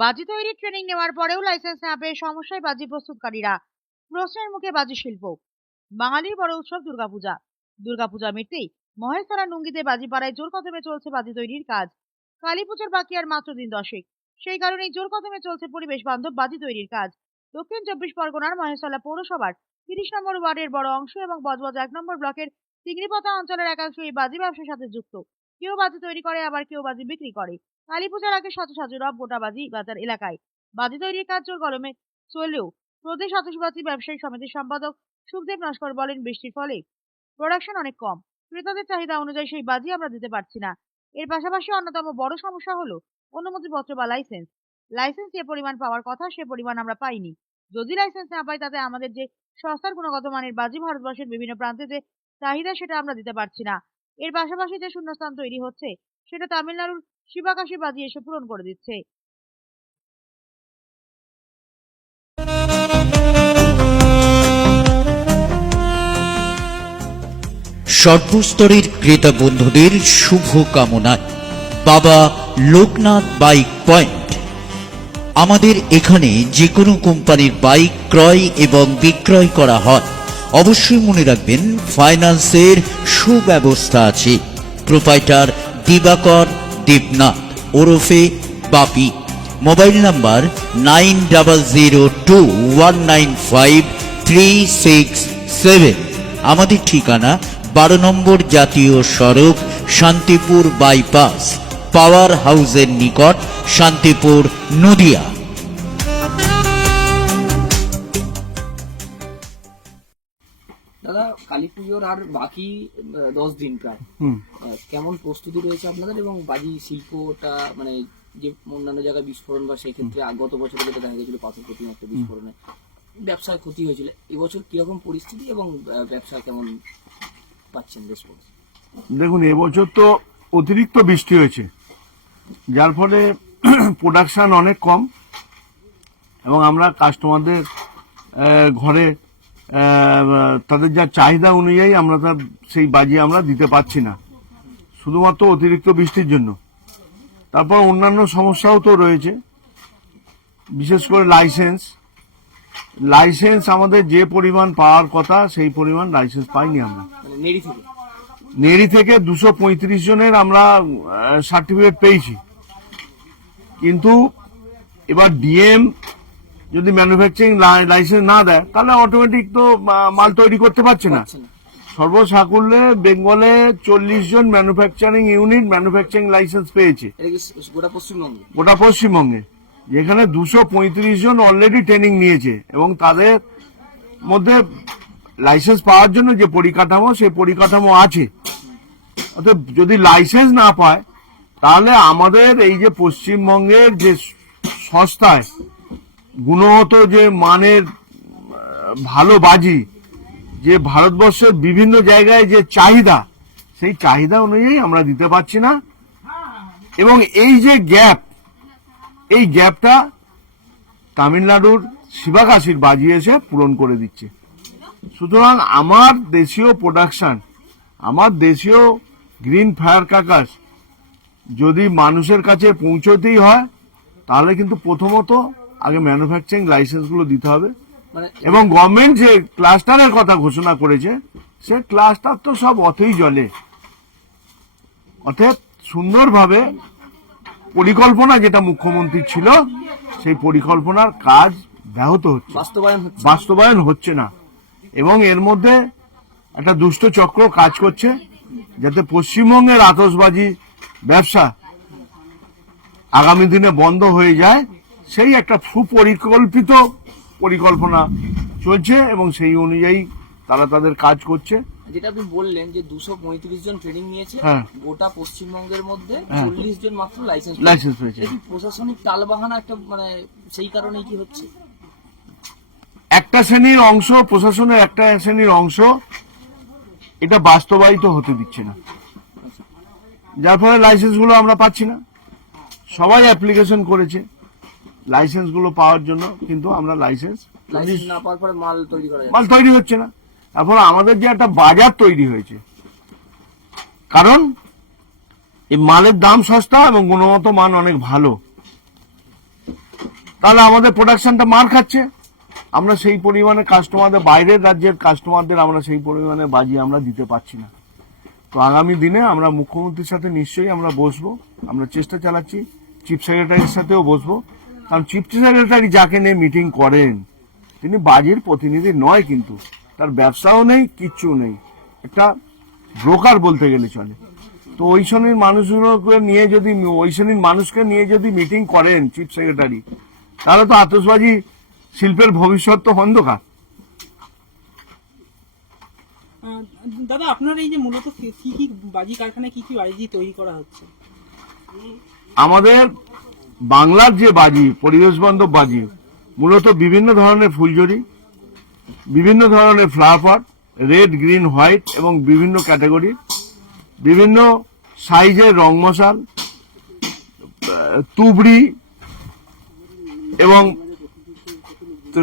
বাজি তৈরির ট্রেনিং নেওয়ার পরেও লাইসেন্স না পেয়ে সমস্যায় বাজি প্রস্তুতকারীরা। প্রশ্নের মুখে বাজি শিল্প। বাঙালির বড় উৎসব দুর্গাপূজা। দুর্গাপূজা মিটতেই মহেশতলা নুঙ্গিতে বাজিপাড়ায় জোর কদমে চলছে বাজি তৈরির কাজ। কালী পুজোর বাকি আর মাত্র দিন 10 সেই কারণেই জোর কদমে চলছে পরিবেশ বান্ধব বাজি তৈরির কাজ। দক্ষিণ 24 পরগনার মহেশতলা পৌরসভার 30 নম্বর ওয়ার্ডের বড় অংশ এবং বজবজ 1 নম্বর ব্লকের চিংড়িপাতা অঞ্চলের একাংশ এই বাজি ব্যবসার সাথে যুক্ত। কেউ বাজি তৈরি করে, আবার কেউ বাজি বিক্রি করে। কালী পূজার আগে শত শত রব গোটা বাজি বাজার এলাকায়। বাজি তৈরির কাজ জোর কলমে চললেও প্রদেশ আতশবাজি ব্যবসায়ী সমিতির সম্পাদক সুখদেব নস্কর বলেন, বৃষ্টির ফলে প্রোডাকশন অনেক কম। ক্রেতাদের চাহিদা অনুযায়ী সেই বাজি আমরা দিতে পারছি না। এর পাশাপাশি অন্যতম বড় সমস্যা হলো অনুমতিপত্র বা লাইসেন্স। লাইসেন্স যে পরিমাণ পাওয়ার কথা সে পরিমাণ আমরা পাইনি। যদি লাইসেন্স না পাই তাতে আমাদের যে সস্তার গুণগত মানের বাজি ভারতবর্ষের বিভিন্ন প্রান্তে যে চাহিদা সেটা আমরা দিতে পারছি না। এর পাশাপাশি যে শূন্যস্থান তৈরি হচ্ছে সেটা তামিলনাড়ুর শিবাকাশি বাজি এসে পূরণ করে দিচ্ছে। সর্বস্তরের ক্রেতা বন্ধুদের শুভ কামনায় বাবা লোকনাথ বাইক পয়েন্ট। আমাদের এখানে যে কোনো কোম্পানির বাইক ক্রয় এবং বিক্রয় করা হয়। অবশ্যই মনে রাখবেন, ফাইন্যান্সের সুব্যবস্থা আছে। প্রোপাইটার দিবাকর দেবনাথ ওরফে বাপি। Mobile number 9002195367। আমাদের ঠিকানা 12 নম্বর জাতীয় সড়ক, শান্তিপুর বাইপাস, পাওয়ার হাউসের নিকট, শান্তিপুর, নদিয়া। দাদা, কালী পুজোর আর বাকি 10 দিন প্রায়, কেমন প্রস্তুতি রয়েছে আপনাদের? এবং বাজি শিল্পটা মানে যে অন্যান্য জায়গায় বিস্ফোরণ বা সেই ক্ষেত্রে গত বছর দেখা গেছিল পাথর প্রতিমা একটা বিস্ফোরণে ব্যবসায় ক্ষতি হয়েছিল, এবছর কিরকম পরিস্থিতি এবং ব্যবসা কেমন পাচ্ছেন রেসপন্স? দেখুন, এবছর তো অতিরিক্ত বৃষ্টি হয়েছে, যার ফলে প্রোডাকশন অনেক কম এবং আমরা কাস্টমারদের ঘরে তাদের যা চাহিদা অনুযায়ী আমরা সেই বাজি আমরা দিতে পারছি না, শুধুমাত্র অতিরিক্ত বৃষ্টির জন্য। তারপর অন্যান্য সমস্যাও তো রয়েছে, বিশেষ করে লাইসেন্স আমাদের যে পরিমাণ পাওয়ার কথা সেই পরিমাণ লাইসেন্স পাইনি আমরা। নেড়ি থেকে 235 জনের আমরা সার্টিফিকেট পেয়েছি, কিন্তু এবার ডিএম যদি ম্যানুফ্যাকচারিং লাইসেন্স না দেয় তাহলে অটোমেটিক তো মাল তৈরি করতে পারছে না। সর্বসাকুল্যে বেঙ্গলে 40 জন ম্যানুফ্যাকচারিং ইউনিট ম্যানুফ্যাকচারিং লাইসেন্স পেয়েছে গোটা পশ্চিমবঙ্গে, যেখানে 235 জন অলরেডি ট্রেনিং নিয়েছে এবং তাদের মধ্যে লাইসেন্স পাওয়ার জন্য যে পরিকাঠামো সেই পরিকাঠামো আছে। অর্থাৎ যদি লাইসেন্স না পায় তাহলে আমাদের এই যে পশ্চিমবঙ্গের যে সস্তায় গুণগত যে মানের ভালো বাজি, যে ভারতবর্ষের বিভিন্ন জায়গায় যে চাহিদা, সেই চাহিদা অনুযায়ী আমরা দিতে পারছি না। এবং এই যে এই গ্যাপটা তামিলনাড়ুর শিবাকাশির বাজি এসে পূরণ করে দিচ্ছে। সুতরাং আমার দেশীয় প্রোডাকশন, আমার দেশীয় গ্রিন ফায়ার ক্র্যাকার্স যদি মানুষের কাছে পৌঁছতেই হয় তাহলে কিন্তু প্রথমত আগে ম্যানুফ্যাকচারিং লাইসেন্সগুলো দিতে হবে। এবং গভর্নমেন্ট যে ক্লাস্টারের কথা ঘোষণা করেছে সে ক্লাস্টার তো সব অথেই জলে। অর্থাৎ সুন্দরভাবে পরিকল্পনা যেটা মুখ্যমন্ত্রী ছিল সেই পরিকল্পনার কাজ ব্যাহত হচ্ছে, বাস্তবায়ন হচ্ছে না। এবং এর মধ্যে একটা দুষ্ট চক্র কাজ করছে যাতে পশ্চিমবঙ্গের আতশবাজি ব্যবসা আগামী দিনে বন্ধ হয়ে যায়, সেই একটা সুপরিকল্পিত পরিকল্পনা চলছে এবং সেই অনুযায়ী তারা তাদের কাজ করছে। যেটা আপনি বললেন যে 235 জন ট্রেনিং নিয়েছে, গোটা পশ্চিমবঙ্গের মধ্যে 40 জন মাত্র লাইসেন্স পেয়েছে। প্রশাসনিক টালবাহানা একটা মানে সেই কারণেই কি হচ্ছে? একটা শ্রেণীর অংশ, প্রশাসনের একটা শ্রেণীর অংশ এটা বাস্তবায়িত হতে দিচ্ছে না, যার ফলে লাইসেন্স গুলো আমরা পাচ্ছি না। সবাই অ্যাপ্লিকেশন করেছে লাইসেন্স গুলো পাওয়ার জন্য, কিন্তু আমরা লাইসেন্স না পাওয়ার পরে মাল তৈরি হচ্ছে না। তারপর আমাদের যে একটা বাজার তৈরি হয়েছে, কারণ এই মালের দাম সস্তা এবং গুণগত মান অনেক ভালো, তাহলে আমাদের প্রোডাকশনটা মার খাচ্ছে। আমরা সেই পরিমাণে কাস্টমারদের, বাইরের রাজ্যের কাস্টমারদের আমরা সেই পরিমাণে বাজি আমরা দিতে পারছি না। তো আগামী দিনে আমরা মুখ্যমন্ত্রীর সাথে নিশ্চয়ই আমরা বসবো, আমরা চেষ্টা চালাচ্ছি, চিফ সেক্রেটারির সাথেও বসবো। কারণ চিফ সেক্রেটারি যাকে নিয়ে মিটিং করেন তিনি বাজির প্রতিনিধি নয়, কিন্তু তার ব্যবসাও নেই, কিচ্ছু নেই, একটা ব্রোকার বলতে গেলে চলে। তো ওই শ্রেণীর মানুষগুলোকে নিয়ে যদি, ওই শ্রেণীর মানুষকে নিয়ে যদি মিটিং করেন চিফ সেক্রেটারি, তাহলে তো আতশবাজি শিল্পের ভবিষ্যৎ তো অন্ধকার। দাদা, আপনার এই যে মূলত কি কি বাজি কারখানায় কি কি বাজি তৈরি করা হচ্ছে? আমাদের বাংলার যে বাজি, পরিবেশ বান্ধব বাজি, মূলত বিভিন্ন ধরনের ফুলঝুরি, বিভিন্ন ধরনের ফ্লাওয়ার, রেড, গ্রিন, হোয়াইট এবং বিভিন্ন ক্যাটাগরি, বিভিন্ন সাইজের রং মশাল, তুবড়ি এবং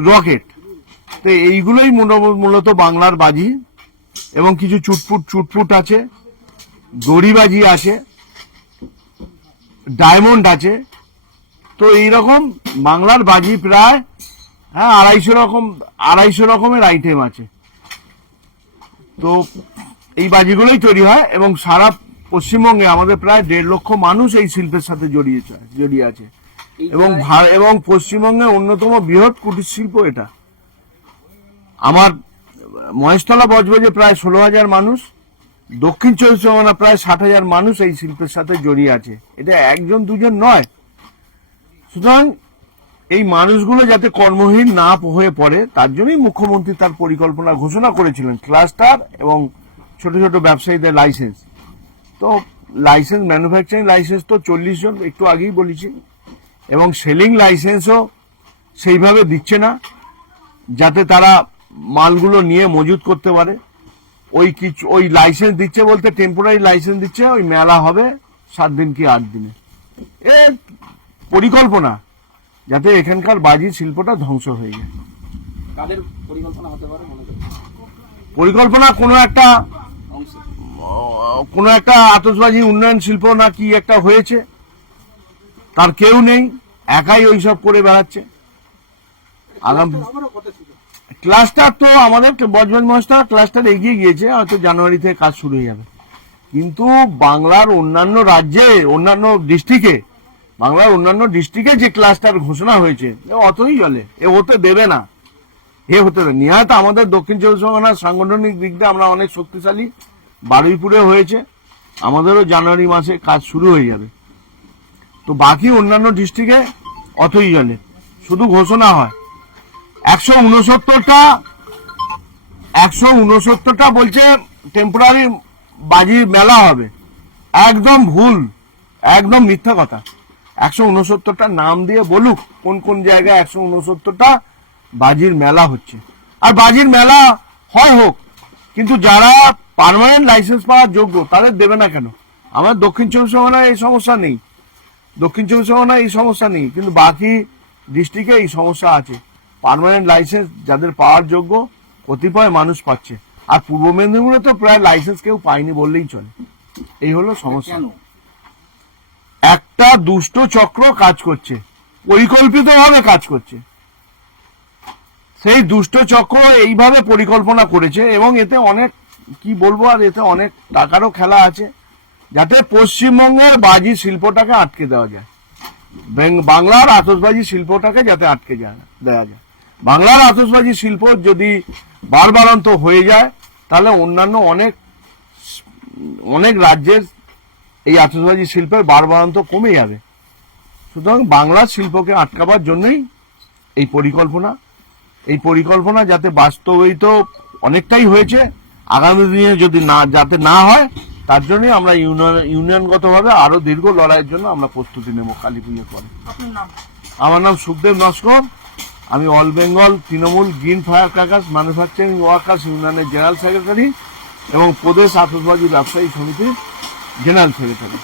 রকেট। তো এইগুলোই মূলত বাংলার বাজি, এবং কিছু চুটপুট আছে, দড়িবাজি আছে, ডায়মন্ড আছে। তো এইরকম বাংলার বাজি প্রায় 250 রকমের আইটেম আছে। তো এই বাজিগুলোই তৈরি হয়, এবং সারা পশ্চিমবঙ্গে আমাদের প্রায় 1.5 লক্ষ মানুষ এই শিল্পের সাথে জড়িয়ে আছে, এবং পশ্চিমবঙ্গে অন্যতম বৃহৎ কুটির শিল্প এটা। আমার মহেশতলা বজবজে প্রায় 16,000 মানুষ, দক্ষিণ 24 পরগনা প্রায় 60,000 মানুষ এই শিল্পের সাথে জড়িয়ে আছে। এটা একজন দুজন নয়। সুতরাং এই মানুষগুলো যাতে কর্মহীন না হয়ে পড়ে, তার জন্যই মুখ্যমন্ত্রী তার পরিকল্পনা ঘোষণা করেছিলেন ক্লাস্টার এবং ছোট ছোট ব্যবসায়ীদের লাইসেন্স। তো লাইসেন্স, ম্যানুফ্যাকচারিং লাইসেন্স তো 40 জন, একটু আগেই বলেছি, এবং সেলিং লাইসেন্সও সেইভাবে দিচ্ছে না, যাতে তারা মালগুলো নিয়ে মজুত করতে পারে। ওই লাইসেন্স দিচ্ছে বলতে টেম্পোরারি লাইসেন্স দিচ্ছে, ওই মেলা হবে 7 দিন কি 8 দিনে। এ পরিকল্পনা যাতে এখানকার বাজি শিল্পটা ধ্বংস হয়ে যায়। কাদের পরিকল্পনা হতে পারে মনে করেন? পরিকল্পনা কোনো একটা আতশবাজি উন্নয়ন শিল্প না কি একটা হয়েছে, তার কেউ নেই, একাই ওইসব করে বেড়াচ্ছে। আগামী ক্লাস্টার তো আমাদের বজবজ মহেশতলা ক্লাস্টার এগিয়ে গিয়েছে, হয়তো জানুয়ারি থেকে কাজ শুরু হয়ে যাবে। কিন্তু বাংলার অন্যান্য রাজ্যে, অন্যান্য ডিস্ট্রিক্টে যে ক্লাস্টার ঘোষণা হয়েছে, অতই চলে, এ হতে দেবে না। নিহত আমাদের দক্ষিণ 24 পরগনার সাংগঠনিক দিক দিয়ে আমরা অনেক শক্তিশালী। বারুইপুরে হয়েছে, আমাদেরও জানুয়ারি মাসে কাজ শুরু হয়ে যাবে। তো বাকি অন্যান্য ডিস্ট্রিক্টে অতই চলে, শুধু ঘোষণা হয়। 169টা বলছে টেম্পোরারি বাজির মেলা হবে, একদম ভুল, একদম মিথ্যা কথা। 169টা নাম দিয়ে বলুক কোন কোন জায়গায় 169টা বাজির মেলা হচ্ছে। আর বাজির মেলা হোক, কিন্তু যারা পার্মানেন্ট লাইসেন্স পাওয়ার যোগ্য তাদের দেবে না কেন? আমার দক্ষিণ 24 পরগনায় এই সমস্যা নেই, কিন্তু বাকি ডিস্ট্রিক্টে এই সমস্যা আছে। পার্মানেন্ট লাইসেন্স যাদের পাওয়ার যোগ্য কতিপয় মানুষ পাচ্ছে, আর পূর্ব মেদিনীপুরে তো প্রায় লাইসেন্স কেউ পায়নি বললেই চলে। এই হলো সমস্যা। একটা দুষ্ট চক্র কাজ করছে, পরিকল্পিতভাবে কাজ করছে। সেই দুষ্ট চক্র এইভাবে পরিকল্পনা করেছে, এবং এতে অনেক, কি বলবো আর, এতে অনেক টাকারও খেলা আছে, যাতে পশ্চিমবঙ্গের বাজি শিল্পটাকে আটকে দেওয়া যায়, বাংলার আতশবাজি শিল্পটাকে যাতে আটকে দেওয়া যায়। বাংলার আতশবাজি শিল্প যদি বারবারন্ত হয়ে যায়, তাহলে অন্যান্য অনেক রাজ্যের এই আতশবাজি শিল্পের বারবারন্ত কমে যাবে। সুতরাং বাংলার শিল্পকে আটকাবার জন্যই এই পরিকল্পনা যাতে বাস্তবায়িত অনেকটাই হয়েছে। আগামী দিনে যদি যাতে না হয়, তার জন্য আমরা ইউনিয়নগতভাবে আরো দীর্ঘ লড়াইয়ের জন্য আমরা প্রস্তুতি নেব কালী পুজোর পরে। আমার নাম সুখদেব নস্কর, আমি all Bengal Trinamool green fire crackers manufacturing workers ইউনিয়নের জেনারেল সেক্রেটারি এবং প্রদেশ আতশবাজি ব্যবসায়ী সমিতির জেনারেল সেক্রেটারি।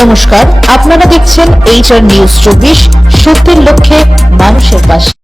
নমস্কার, আপনারা দেখছেন HR নিউজ 24, সত্যের লক্ষ্যে মানুষের পাশে।